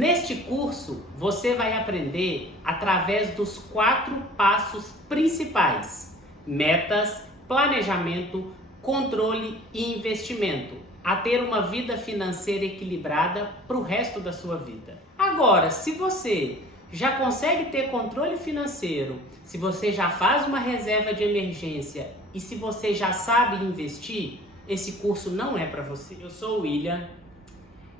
Neste curso, você vai aprender através dos 4 passos principais: metas, planejamento, controle e investimento, a ter uma vida financeira equilibrada para o resto da sua vida. Agora, se você já consegue ter controle financeiro, se você já faz uma reserva de emergência e se você já sabe investir, esse curso não é para você. Eu sou o William.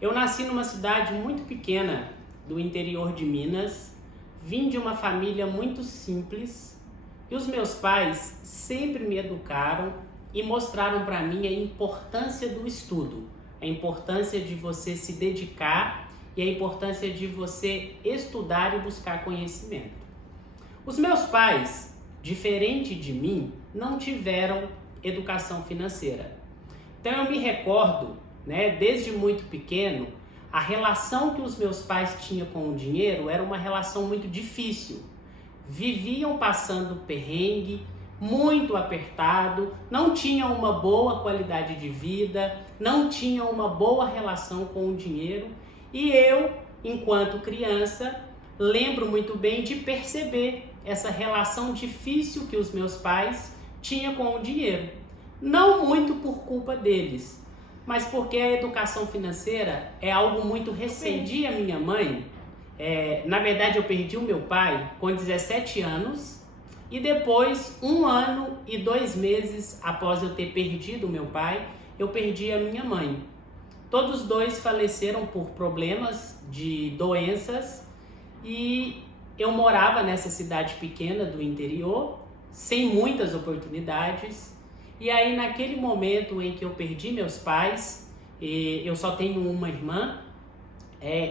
Eu nasci numa cidade muito pequena do interior de Minas, vim de uma família muito simples e os meus pais sempre me educaram e mostraram para mim a importância do estudo, a importância de você se dedicar e a importância de você estudar e buscar conhecimento. Os meus pais, diferente de mim, não tiveram educação financeira. Então eu me recordo, desde muito pequeno, a relação que os meus pais tinham com o dinheiro era uma relação muito difícil. Viviam passando perrengue, muito apertado, não tinham uma boa qualidade de vida, não tinham uma boa relação com o dinheiro. E eu, enquanto criança, lembro muito bem de perceber essa relação difícil que os meus pais tinham com o dinheiro. Não muito por culpa deles, mas porque a educação financeira é algo muito recente. Eu perdi a minha mãe, na verdade eu perdi o meu pai com 17 anos e depois, 1 ano e 2 meses após eu ter perdido o meu pai, eu perdi a minha mãe. Todos dois faleceram por problemas de doenças e eu morava nessa cidade pequena do interior, sem muitas oportunidades. E aí, naquele momento em que eu perdi meus pais, eu só tenho uma irmã,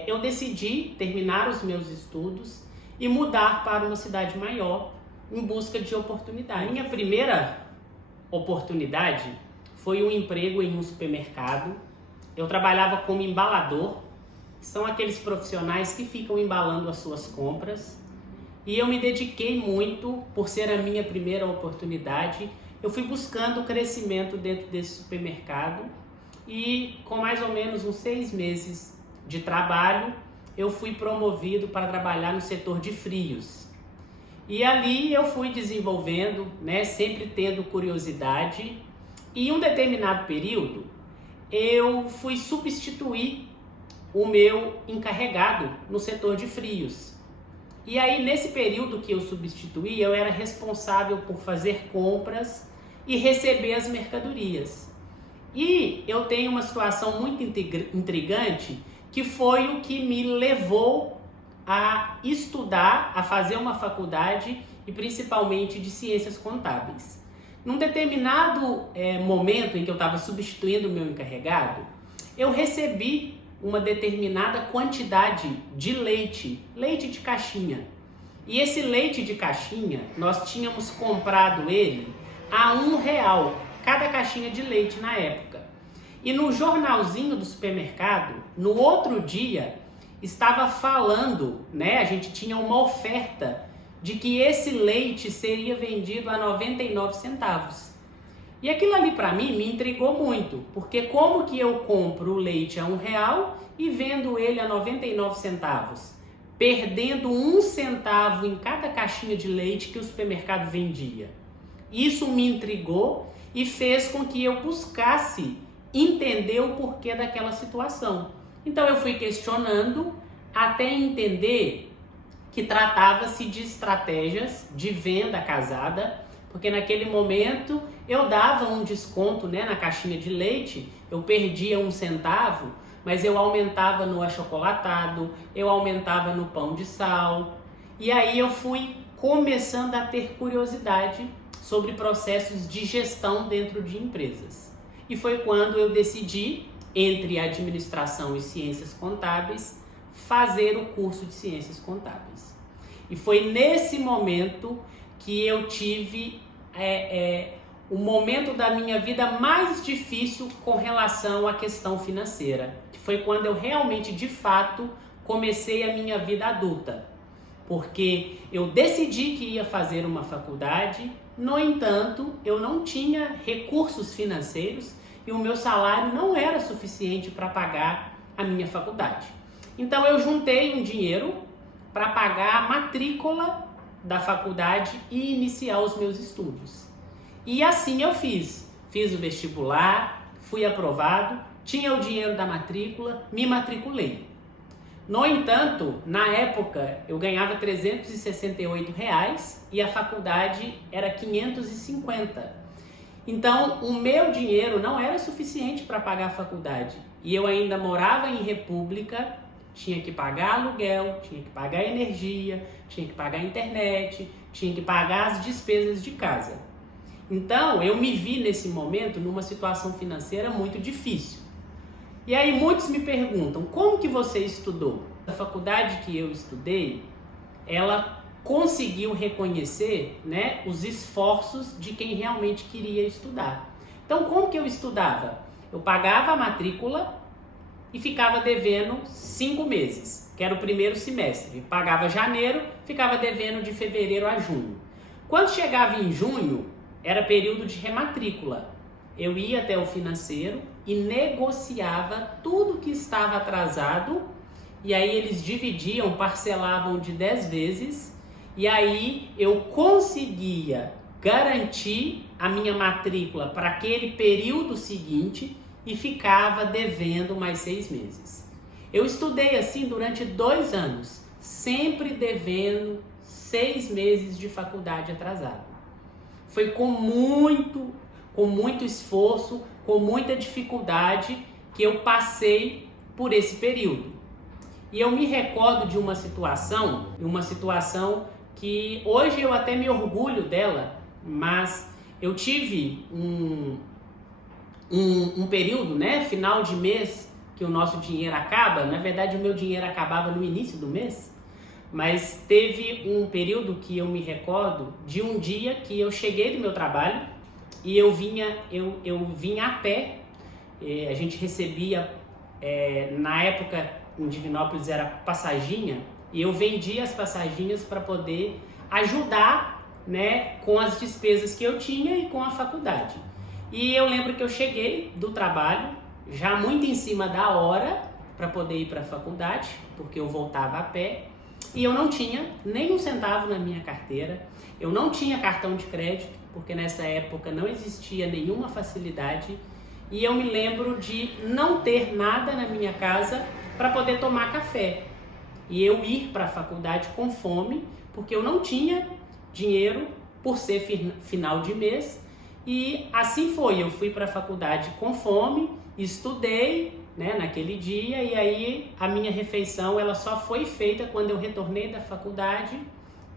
eu decidi terminar os meus estudos e mudar para uma cidade maior em busca de oportunidade. Minha primeira oportunidade foi um emprego em um supermercado. Eu trabalhava como embalador, que são aqueles profissionais que ficam embalando as suas compras. E eu me dediquei muito, por ser a minha primeira oportunidade. Eu fui buscando crescimento dentro desse supermercado e com mais ou menos uns 6 meses de trabalho, eu fui promovido para trabalhar no setor de frios. E ali eu fui desenvolvendo, sempre tendo curiosidade. E em um determinado período, eu fui substituir o meu encarregado no setor de frios. E aí, nesse período que eu substituí, eu era responsável por fazer compras e receber as mercadorias. E eu tenho uma situação muito intrigante, que foi o que me levou a estudar, a fazer uma faculdade e principalmente de ciências contábeis. Num determinado momento em que eu estava substituindo o meu encarregado, eu recebi uma determinada quantidade de leite de caixinha. E esse leite de caixinha, nós tínhamos comprado ele a R$1 cada caixinha de leite na época. E no jornalzinho do supermercado, no outro dia, estava falando, a gente tinha uma oferta de que esse leite seria vendido a 99 centavos. E aquilo ali para mim me intrigou muito, porque como que eu compro o leite a R$1 e vendo ele a 99 centavos, perdendo 1 centavo em cada caixinha de leite que o supermercado vendia? Isso me intrigou e fez com que eu buscasse entender o porquê daquela situação. Então eu fui questionando até entender que tratava-se de estratégias de venda casada, porque naquele momento eu dava um desconto na caixinha de leite, eu perdia 1 centavo, mas eu aumentava no achocolatado, eu aumentava no pão de sal. E aí eu fui começando a ter curiosidade sobre processos de gestão dentro de empresas. E foi quando eu decidi, entre administração e ciências contábeis, fazer o curso de ciências contábeis. E foi nesse momento que eu tive o momento da minha vida mais difícil com relação à questão financeira, que foi quando eu realmente, de fato, comecei a minha vida adulta. Porque eu decidi que ia fazer uma faculdade, no entanto, eu não tinha recursos financeiros e o meu salário não era suficiente para pagar a minha faculdade. Então eu juntei um dinheiro para pagar a matrícula da faculdade e iniciar os meus estudos. E assim eu fiz. Fiz o vestibular, fui aprovado, tinha o dinheiro da matrícula, me matriculei. No entanto, na época eu ganhava R$368 e a faculdade era 550. Então o meu dinheiro não era suficiente para pagar a faculdade. E eu ainda morava em república, tinha que pagar aluguel, tinha que pagar energia, tinha que pagar internet, tinha que pagar as despesas de casa. Então eu me vi nesse momento numa situação financeira muito difícil. E aí muitos me perguntam, como que você estudou? A faculdade que eu estudei, ela conseguiu reconhecer, né, os esforços de quem realmente queria estudar. Então como que eu estudava? Eu pagava a matrícula e ficava devendo 5 meses, que era o primeiro semestre. Pagava janeiro, ficava devendo de fevereiro a junho. Quando chegava em junho, era período de rematrícula. Eu ia até o financeiro e negociava tudo que estava atrasado, e aí eles dividiam, parcelavam de 10 vezes, e aí eu conseguia garantir a minha matrícula para aquele período seguinte e ficava devendo mais 6 meses. Eu estudei assim durante 2 anos, sempre devendo 6 meses de faculdade atrasado. Foi com muito esforço, com muita dificuldade que eu passei por esse período. E eu me recordo de uma situação que hoje eu até me orgulho dela, mas eu tive um período, né, final de mês, que o nosso dinheiro acaba. Na verdade, o meu dinheiro acabava no início do mês, mas teve um período que eu me recordo de um dia que eu cheguei do meu trabalho e eu vinha a pé. A gente recebia, na época em Divinópolis era passaginha, e eu vendia as passaginhas para poder ajudar, né, com as despesas que eu tinha e com a faculdade. E eu lembro que eu cheguei do trabalho já muito em cima da hora para poder ir para a faculdade, porque eu voltava a pé, e eu não tinha nem um centavo na minha carteira, eu não tinha cartão de crédito, porque nessa época não existia nenhuma facilidade, e eu me lembro de não ter nada na minha casa para poder tomar café. E eu ir para a faculdade com fome, porque eu não tinha dinheiro por ser final de mês. E assim foi, eu fui para a faculdade com fome, estudei, né, naquele dia, e aí a minha refeição ela só foi feita quando eu retornei da faculdade,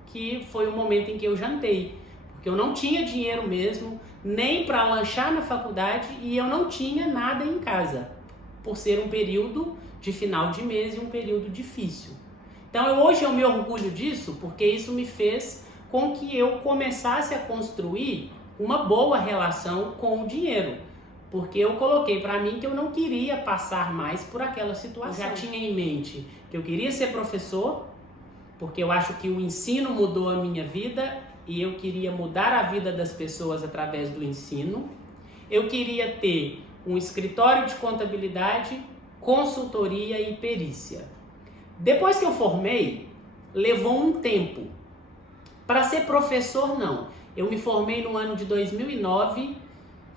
que foi o momento em que eu jantei, porque eu não tinha dinheiro mesmo, nem para lanchar na faculdade, e eu não tinha nada em casa, por ser um período de final de mês e um período difícil. Então hoje eu me orgulho disso, porque isso me fez com que eu começasse a construir uma boa relação com o dinheiro, porque eu coloquei para mim que eu não queria passar mais por aquela situação. Eu já tinha em mente que eu queria ser professor, porque eu acho que o ensino mudou a minha vida e eu queria mudar a vida das pessoas através do ensino. Eu queria ter um escritório de contabilidade, consultoria e perícia. Depois que eu formei, levou um tempo. Para ser professor, não. Eu me formei no ano de 2009,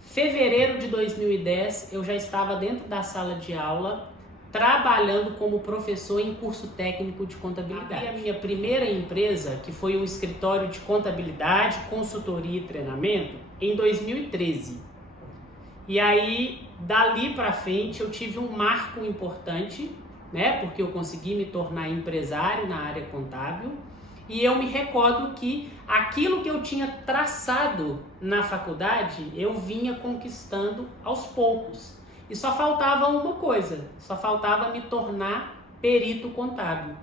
fevereiro de 2010, eu já estava dentro da sala de aula, trabalhando como professor em curso técnico de contabilidade. Abri a minha primeira empresa, que foi um escritório de contabilidade, consultoria e treinamento, em 2013. E aí, dali para frente, eu tive um marco importante, né, porque eu consegui me tornar empresário na área contábil. E eu me recordo que aquilo que eu tinha traçado na faculdade, eu vinha conquistando aos poucos. E só faltava uma coisa, só faltava me tornar perito contábil.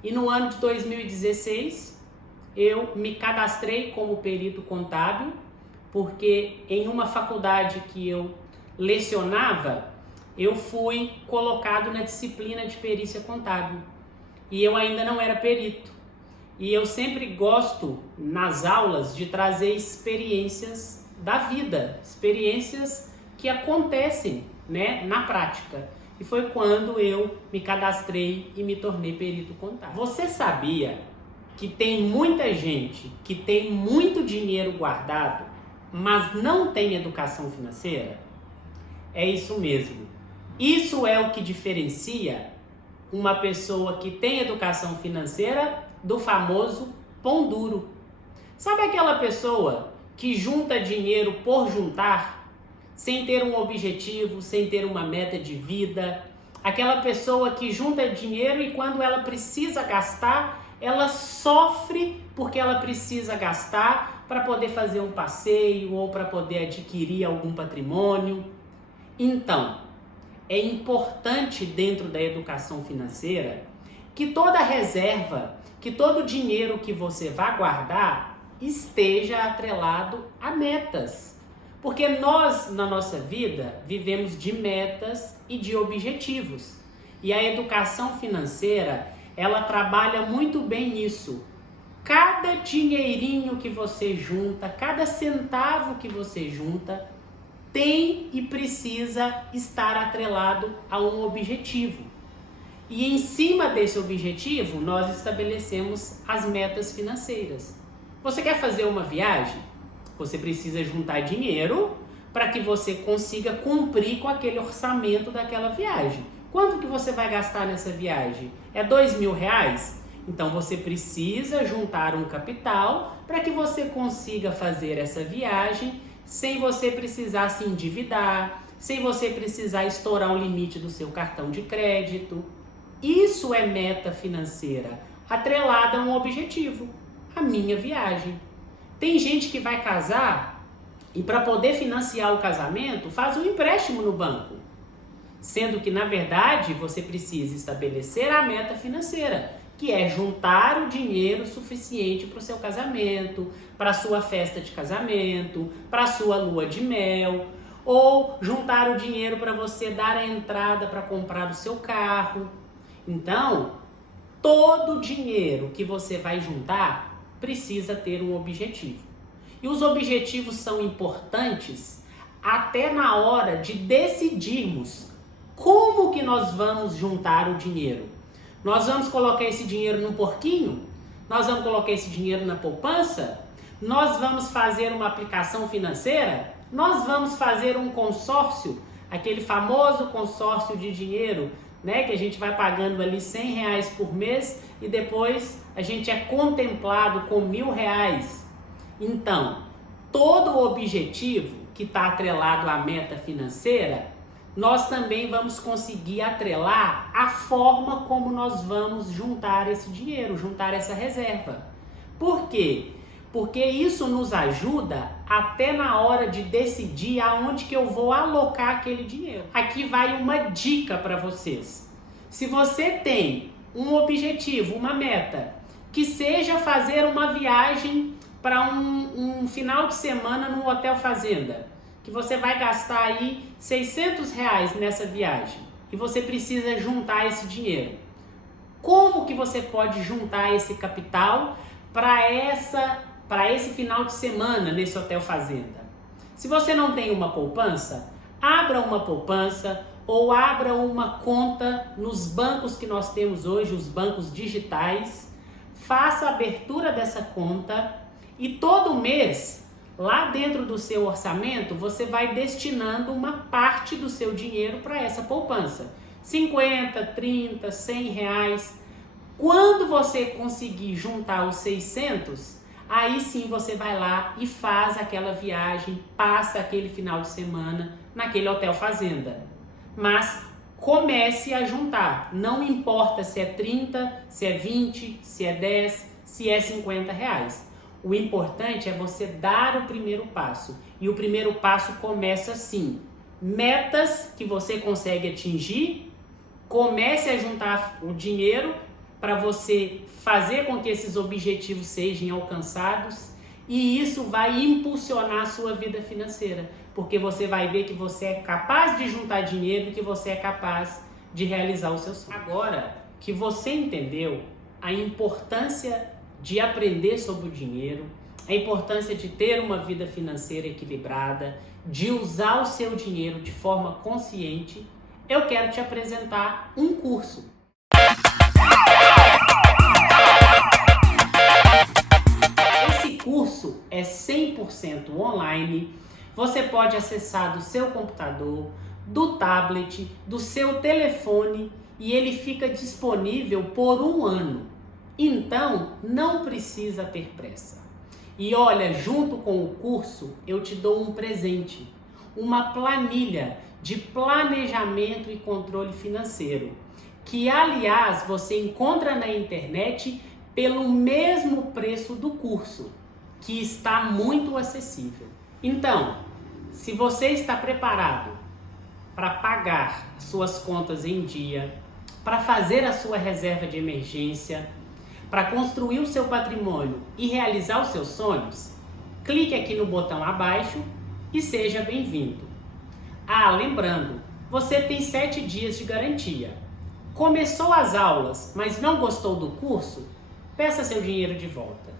E no ano de 2016, eu me cadastrei como perito contábil, porque em uma faculdade que eu lecionava, eu fui colocado na disciplina de perícia contábil. E eu ainda não era perito. E eu sempre gosto, nas aulas, de trazer experiências da vida, experiências que acontecem, né, na prática. E foi quando eu me cadastrei e me tornei perito contábil. Você sabia que tem muita gente que tem muito dinheiro guardado, mas não tem educação financeira? É isso mesmo. Isso é o que diferencia uma pessoa que tem educação financeira do famoso pão duro. Sabe aquela pessoa que junta dinheiro por juntar, sem ter um objetivo, sem ter uma meta de vida? Aquela pessoa que junta dinheiro e quando ela precisa gastar, ela sofre porque ela precisa gastar para poder fazer um passeio ou para poder adquirir algum patrimônio. Então, é importante dentro da educação financeira que toda reserva, que todo dinheiro que você vai guardar esteja atrelado a metas. Porque nós, na nossa vida, vivemos de metas e de objetivos. E a educação financeira, ela trabalha muito bem nisso. Cada dinheirinho que você junta, cada centavo que você junta, tem e precisa estar atrelado a um objetivo. E em cima desse objetivo, nós estabelecemos as metas financeiras. Você quer fazer uma viagem? Você precisa juntar dinheiro para que você consiga cumprir com aquele orçamento daquela viagem. Quanto que você vai gastar nessa viagem? É R$2.000? Então você precisa juntar um capital para que você consiga fazer essa viagem sem você precisar se endividar, sem você precisar estourar o limite do seu cartão de crédito. Isso é meta financeira, atrelada a um objetivo, a minha viagem. Tem gente que vai casar e para poder financiar o casamento faz um empréstimo no banco, sendo que na verdade você precisa estabelecer a meta financeira, que é juntar o dinheiro suficiente para o seu casamento, para a sua festa de casamento, para a sua lua de mel, ou juntar o dinheiro para você dar a entrada para comprar o seu carro. Então, todo o dinheiro que você vai juntar precisa ter um objetivo. E os objetivos são importantes até na hora de decidirmos como que nós vamos juntar o dinheiro. Nós vamos colocar esse dinheiro num porquinho? Nós vamos colocar esse dinheiro na poupança? Nós vamos fazer uma aplicação financeira? Nós vamos fazer um consórcio, aquele famoso consórcio de dinheiro, né, que a gente vai pagando ali R$100 por mês e depois a gente é contemplado com R$1.000. Então, todo o objetivo que está atrelado à meta financeira, nós também vamos conseguir atrelar a forma como nós vamos juntar esse dinheiro, juntar essa reserva. Por quê? Porque isso nos ajuda até na hora de decidir aonde que eu vou alocar aquele dinheiro. Aqui vai uma dica para vocês. Se você tem um objetivo, uma meta, que seja fazer uma viagem para um final de semana num hotel fazenda, que você vai gastar aí R$600 nessa viagem e você precisa juntar esse dinheiro. Como que você pode juntar esse capital para esse final de semana nesse hotel fazenda? Se você não tem uma poupança, abra uma poupança ou abra uma conta nos bancos que nós temos hoje, os bancos digitais. Faça a abertura dessa conta e todo mês, lá dentro do seu orçamento, você vai destinando uma parte do seu dinheiro para essa poupança. 50, 30, R$100. Quando você conseguir juntar os 600, aí sim você vai lá e faz aquela viagem, passa aquele final de semana naquele hotel fazenda. Mas comece a juntar, não importa se é 30, se é 20, se é 10, se é R$50. O importante é você dar o primeiro passo. E o primeiro passo começa assim: metas que você consegue atingir, comece a juntar o dinheiro para você fazer com que esses objetivos sejam alcançados, e isso vai impulsionar a sua vida financeira, porque você vai ver que você é capaz de juntar dinheiro e que você é capaz de realizar o seu sonho. Agora que você entendeu a importância de aprender sobre o dinheiro, a importância de ter uma vida financeira equilibrada, de usar o seu dinheiro de forma consciente, eu quero te apresentar um curso. Esse curso é 100% online. Você pode acessar do seu computador, do tablet, do seu telefone e ele fica disponível por 1 ano. Então, não precisa ter pressa. E olha, junto com o curso, eu te dou um presente, uma planilha de planejamento e controle financeiro, que aliás você encontra na internet pelo mesmo preço do curso, que está muito acessível. Então, se você está preparado para pagar suas contas em dia, para fazer a sua reserva de emergência, para construir o seu patrimônio e realizar os seus sonhos, clique aqui no botão abaixo e seja bem-vindo. Ah, lembrando, você tem 7 dias de garantia. Começou as aulas, mas não gostou do curso? Peça seu dinheiro de volta.